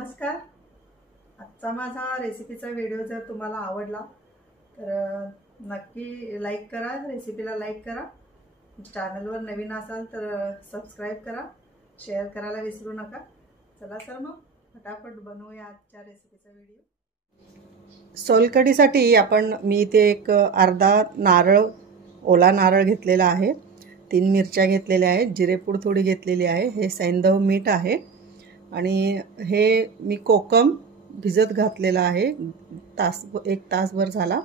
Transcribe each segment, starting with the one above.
नमस्कार. आजचा माझा रेसिपीचा व्हिडिओ जर तुम्हाला आवडला तर नक्की लाईक करा, रेसिपीला लाईक करा. चॅनलवर नवीन असाल तर सबस्क्राईब करा, शेअर करायला विसरू नका. चला सर मग फटाफट बनवूया आजच्या रेसिपीचा व्हिडिओ. सोलकढीसाठी मी इथे एक अर्धा नारळ, ओला नारळ घेतलेला आहे, 3 मिरच्या घेतलेल्या आहेत, जिरेपूड थोडी घेतलेली आहे, हे सैंधव मीठ आहे आणि हे मी कोकम भिजत घातलेला आहे. एक तासभर झाला.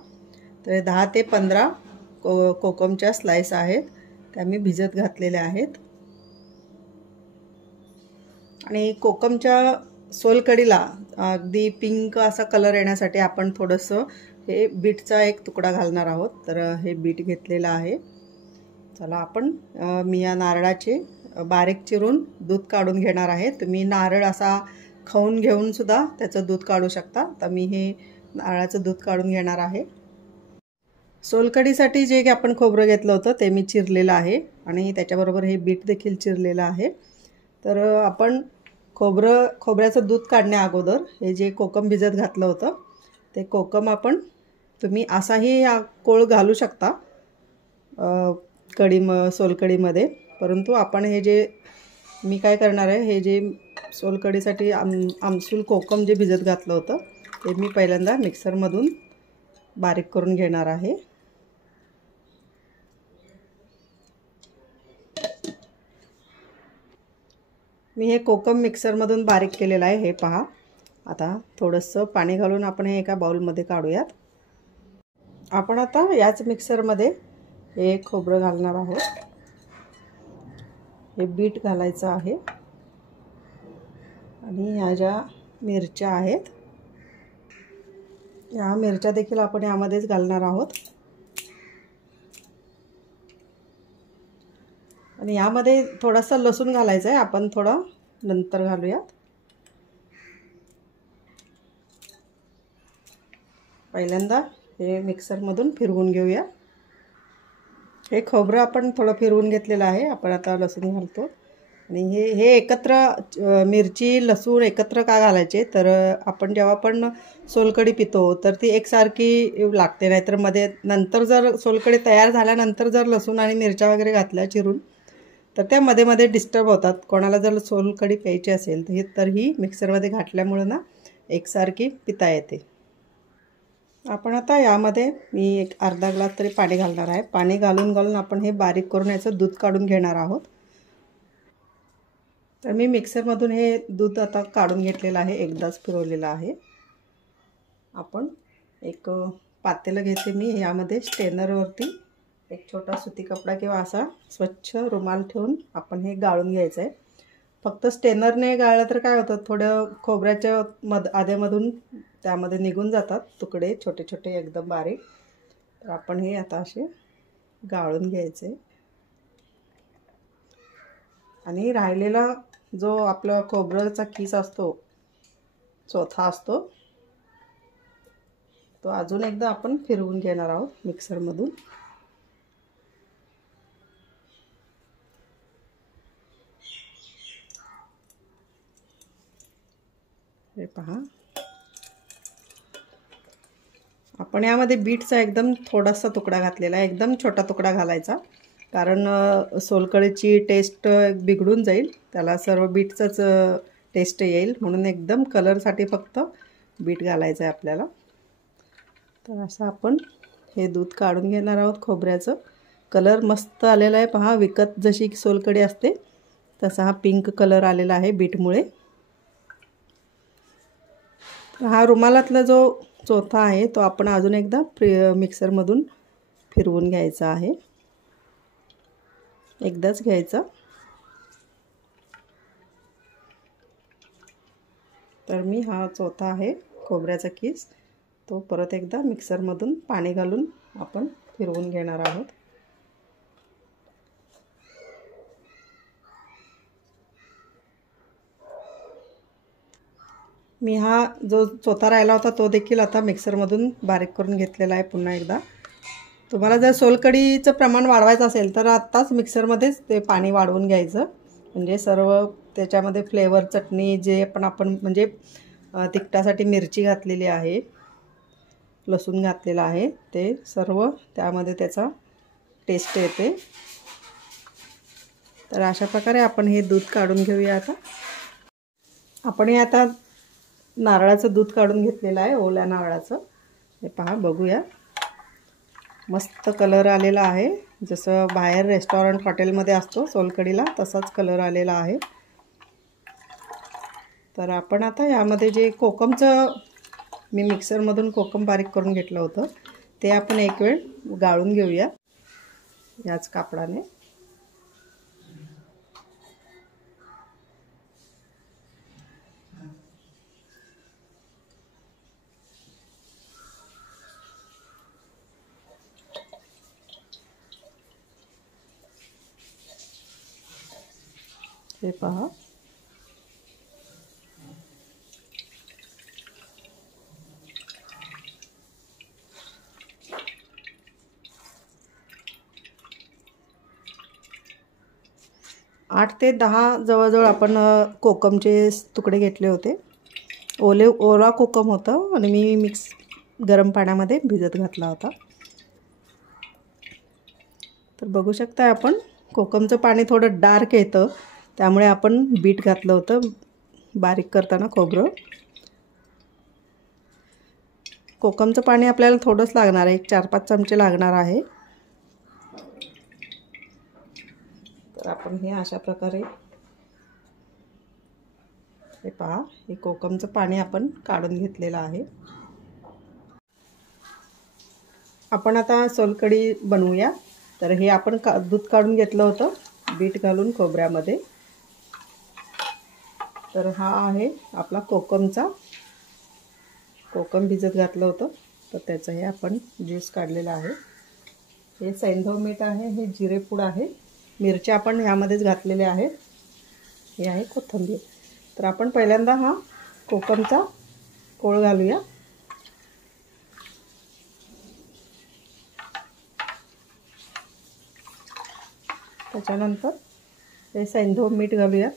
तर 10 ते 15 कोकमच्या स्लाइस आहेत, त्या मी भिजत घातलेल्या आहेत. आणि कोकमच्या सोलकढीला अगदी पिंक असा कलर येण्यासाठी आपण थोडंसं हे बीटचा एक तुकडा घालणार आहोत. तर हे बीट घेतलेलं आहे. चला मी या नारळाचे बारीक चिरून दूध काढून घेणार आहे. तुम्ही नारळ असा खाऊन घेऊन सुद्धा त्याचं दूध काढू शकता. तर मी हे नारळाचं दूध काढून घेणार आहे. सोलकढीसाठी जे आपण खोबरं घेतलं होतं ते मी चिरलेलं आहे आणि त्याच्याबरोबर हे बीट देखील चिरलेलं आहे. तर आपण खोबऱ्याचं दूध काढण्या अगोदर हे जे कोकम भिजत घातलं होतं ते कोकम तुम्ही असाही हा कोळ घालू शकता सोलकढीमध्ये. परंतु आपण हे जे मी काय करणार आहे, हे जे सोलकढीसाठी आमसूल कोकम जे भिजत घातलं होतं ते मी पहिल्यांदा मिक्सरमधून बारीक करून घेणार आहे. मी हे कोकम मिक्सरमधून बारीक केलेलं आहे, हे पहा. आता थोडंसं पाणी घालून आपण हे एका बाउलमध्ये काढूयात. आपण आता याच मिक्सरमध्ये हे खोबरं घालणार आहोत, हे बीट घालायचं आहे आणि ह्या ज्या मिरच्या आहेत या मिरच्या देखील आपण यामध्येच घालणार आहोत. आणि यामध्ये थोडासा लसूण घालायचा आहे, आपण थोडा नंतर घालूयात. पहिल्यांदा हे मिक्सरमधून फिरवून घेऊया. हे खोबरं आपण थोडं फिरवून घेतलेलं आहे. आपण आता लसूण घालतो. आणि हे एकत्र मिरची लसूण एकत्र का घालायचे, तर आपण जेव्हा सोलकढी पितो तर ती एकसारखी लागते. नाहीतर नंतर जर सोलकढी तयार झाल्यानंतर जर लसूण आणि मिरच्या वगैरे घातल्या चिरून तर त्या मध्ये डिस्टर्ब होतात. कोणाला जर सोलकढी प्यायची असेल तर ही मिक्सरमध्ये घातल्यामुळं ना एकसारखी पिता येते. आपण आता यामध्ये मी एक अर्धा ग्लास तरी पाणी घालणार आहे. पाणी घालून आपण हे बारीक करून याचं दूध काढून घेणार आहोत. तर मी मिक्सरमधून हे दूध आता काढून घेतलेलं आहे, एकदाच फिरवलेलं आहे. आपण एक पातेलं घेते मी. यामध्ये स्ट्रेनरवरती एक छोटा सुती कपडा किंवा असा स्वच्छ रुमाल ठेवून आपण हे गाळून घ्यायचं आहे. फक्त स्ट्रेनरने गाळलं तर काय होतं, थोडं खोबऱ्याच्या आधेमधून त्यामध्ये निघून जातात तुकडे छोटे छोटे एकदम बारीक. तर आपण हे आता असे गाळून घ्यायचे. आणि राहिलेला जो आपला खोबऱ्याचा किस असतो, चोथा असतो, तो अजून एकदा आपण फिरवून घेणार आहोत मिक्सरमधून. हे पहा. आपण यामध्ये बीटचा एकदम थोडासा तुकडा घातलेला आहे, एकदम छोटा तुकडा घालायचा, कारण सोलकढीची टेस्ट बिघडून जाईल, त्याला सर्व बीटचाच टेस्ट येईल, म्हणून एकदम कलरसाठी फक्त बीट घालायचं आहे आपल्याला. तर असं आपण हे दूध काढून घेणार आहोत खोबऱ्याचं. कलर मस्त आलेला आहे पहा. विकत जशी सोलकढी असते तसा हा पिंक कलर आलेला आहे बीटमुळे. हा रुमालातला जो चोथा आहे तो आपण अजून एकदा मिक्सरमधून फिरवून घ्यायचा आहे, एकदाच घ्यायचा. तर मी हा चोथा आहे खोबऱ्याचा किस, तो परत एकदा मिक्सरमधून पाणी घालून आपण फिरवून घेणार आहोत. मी हा जो चोथा राहिला होता तो देखील आता मिक्सरमधून बारीक करून घेतलेला आहे पुन्हा एकदा. तुम्हाला जर सोलकढीचं प्रमाण वाढवायचं असेल तर आत्ताच मिक्सरमध्येच ते पाणी वाढवून घ्यायचं. म्हणजे सर्व त्याच्यामध्ये फ्लेवर चटणी जे आपण म्हणजे तिखटासाठी मिरची घातलेली आहे, लसूण घातलेला आहे, ते सर्व त्यामध्ये त्याचा टेस्ट येते। तर अशा प्रकारे आपण हे दूध काढून घेऊया। आपण हे आता नारळाचं दूध काढून घेतलेलं आहे, ओल्या नारळाचं। हे पहा, बघूया, मस्त कलर आलेला आहे, जसं बाहेर रेस्टॉरंट हॉटेलमध्ये असतो सोलकडीला तसाच कलर आलेला आहे। तर आपण आता यामध्ये जे कोकमचं मी मिक्सरमधून कोकम बारीक करून घेतलं होतं ते आपण एक वेळ गाळून घेऊया याच कापडाने। हे पहा, 8 ते 10 जवळजवळ आपण कोकमचे तुकडे घेतले होते। ओला कोकम होतं आणि मी गरम पाण्यामध्ये भिजत घातला होता। तर बघू शकता आपण कोकमचं पाणी थोडं डार्क येतं, त्यामुळे आपण बीट घातलं होतं बारीक करताना खोबरं। कोकमचं पाणी आपल्याला थोडंच लागणार आहे, 4-5 चमचे लागणार आहे। तर आपण हे अशा प्रकारे, हे पहा, हे कोकमचं पाणी आपण काढून घेतलेलं आहे। आपण आता सोलकढी बनवूया। तर हे आपण दूध काढून घेतलं होतं बीट घालून खोबऱ्यामध्ये। तर हा आहे आपला कोकम भिजत घातलं होतं, तर त्याचं हे आपण ज्यूस काढलेला आहे। हे सैंधव मीठ आहे, हे जिरेपूड आहे, मिरच्या आपण ह्यामध्येच घातलेल्या आहेत, हे आहे कोथिंबीर। तर आपण पहिल्यांदा हा कोकमचा कोळ घालूया। त्याच्यानंतर हे सैंधव मीठ घालूयात,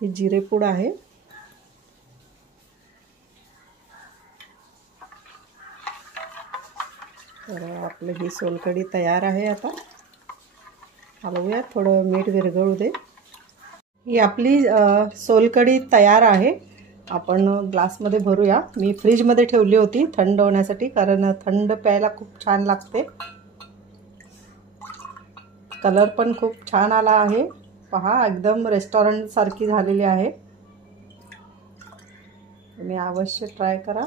हे जिरेपूड आहे, तर आपली ही सोलकढी तयार आहे। आता हलवूया, थोडं मीठ विरघळू दे। ही आपली सोलकढी तयार आहे। आपण ग्लासमध्ये भरूया। मी फ्रीजमध्ये ठेवली होती थंड होण्यासाठी, कारण थंड प्यायला खूप छान लागते। कलर पण खूप छान आला आहे, पहा, एकदम रेस्टॉरंट सारखी झालेली आहे। तुम्ही अवश्य ट्राय करा।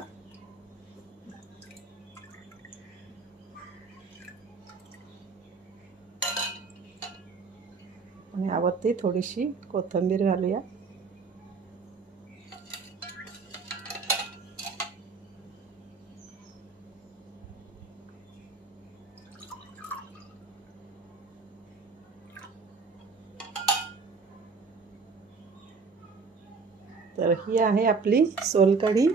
आणि यावरती थोडीशी कोथिंबीर घालूया। तर ही आहे आपली सोलकढी